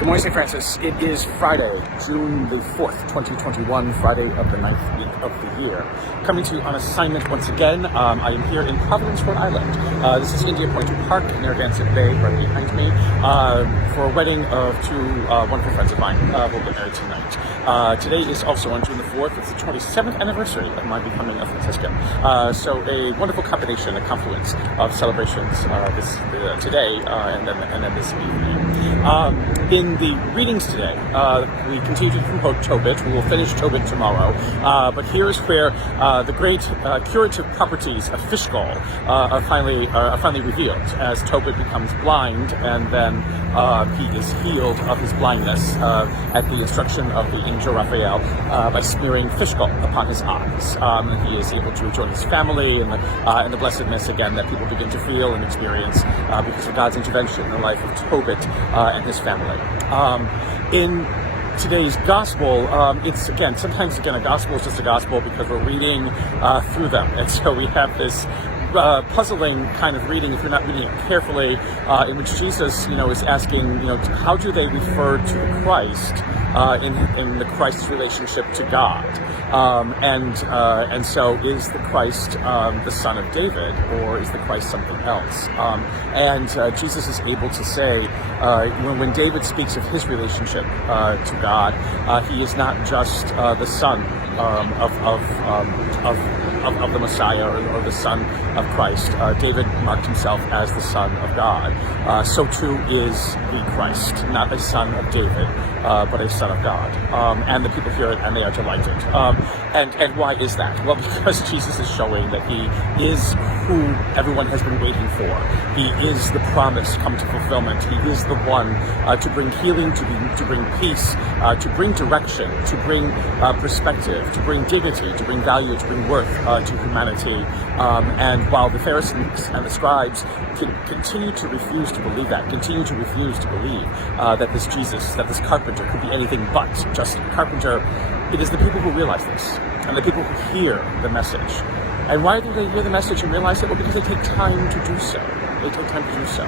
Good morning, St. Francis. It is Friday, June the 4th, 2021, Friday of the 9th week of the year. Coming to you on assignment once again. I am here in Providence, Rhode Island. This is India Point Park, Narragansett Bay, right behind me, for a wedding of two wonderful friends of mine who will get married tonight. Today is also on June the 4th. It's the 27th anniversary of my becoming a Franciscan. So a wonderful combination, a confluence of celebrations today and then this evening. In the readings today, we continue from Tobit. We will finish Tobit tomorrow. But here's where the great curative properties of fish gall are finally revealed as Tobit becomes blind, and then he is healed of his blindness at the instruction of the angel Raphael by smearing fish gall upon his eyes. He is able to rejoin his family and the blessedness again that people begin to feel and experience because of God's intervention in the life of Tobit and his family. In today's gospel, it's sometimes a gospel is just a gospel because we're reading through them, and so we have this puzzling kind of reading if you're not reading it carefully, in which Jesus, is asking, how do they refer to the Christ in the Christ's relationship to God, and so is the Christ the Son of David, or is the Christ something else? And Jesus is able to say, when David speaks of his relationship to God, he is not just the son of the Messiah or the Son of Christ. David marked himself as the Son of God. So too is the Christ, not a son of David, but a Son of God. And the people hear it and they are delighted. And why is that? Well, because Jesus is showing that he is who everyone has been waiting for. He is the promise come to fulfillment. He is the one to bring healing, to bring peace, to bring direction, to bring perspective, to bring dignity, to bring value, to bring worth to humanity. And while the Pharisees and the scribes continue to refuse to believe that, continue to refuse to believe that this Jesus, that this carpenter could be anything but just a carpenter, it is the people who realize this, and the people who hear the message. And why do they hear the message and realize it? Well, because they take time to do so. They take time to do so.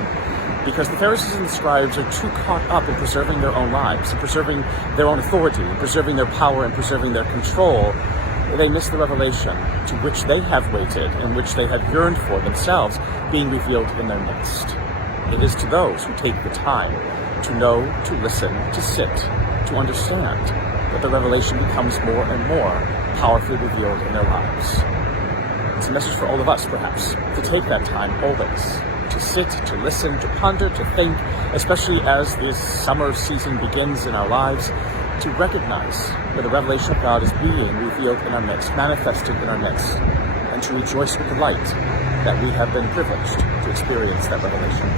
Because the Pharisees and the scribes are too caught up in preserving their own lives, and preserving their own authority, and preserving their power, and preserving their control. They miss the revelation to which they have waited, and which they have yearned for themselves, being revealed in their midst. It is to those who take the time to know, to listen, to sit, to understand, that the revelation becomes more and more powerfully revealed in their lives. It's a message for all of us, perhaps, to take that time always, to sit, to listen, to ponder, to think, especially as this summer season begins in our lives, to recognize where the revelation of God is being revealed in our midst, manifested in our midst, and to rejoice with delight that we have been privileged to experience that revelation.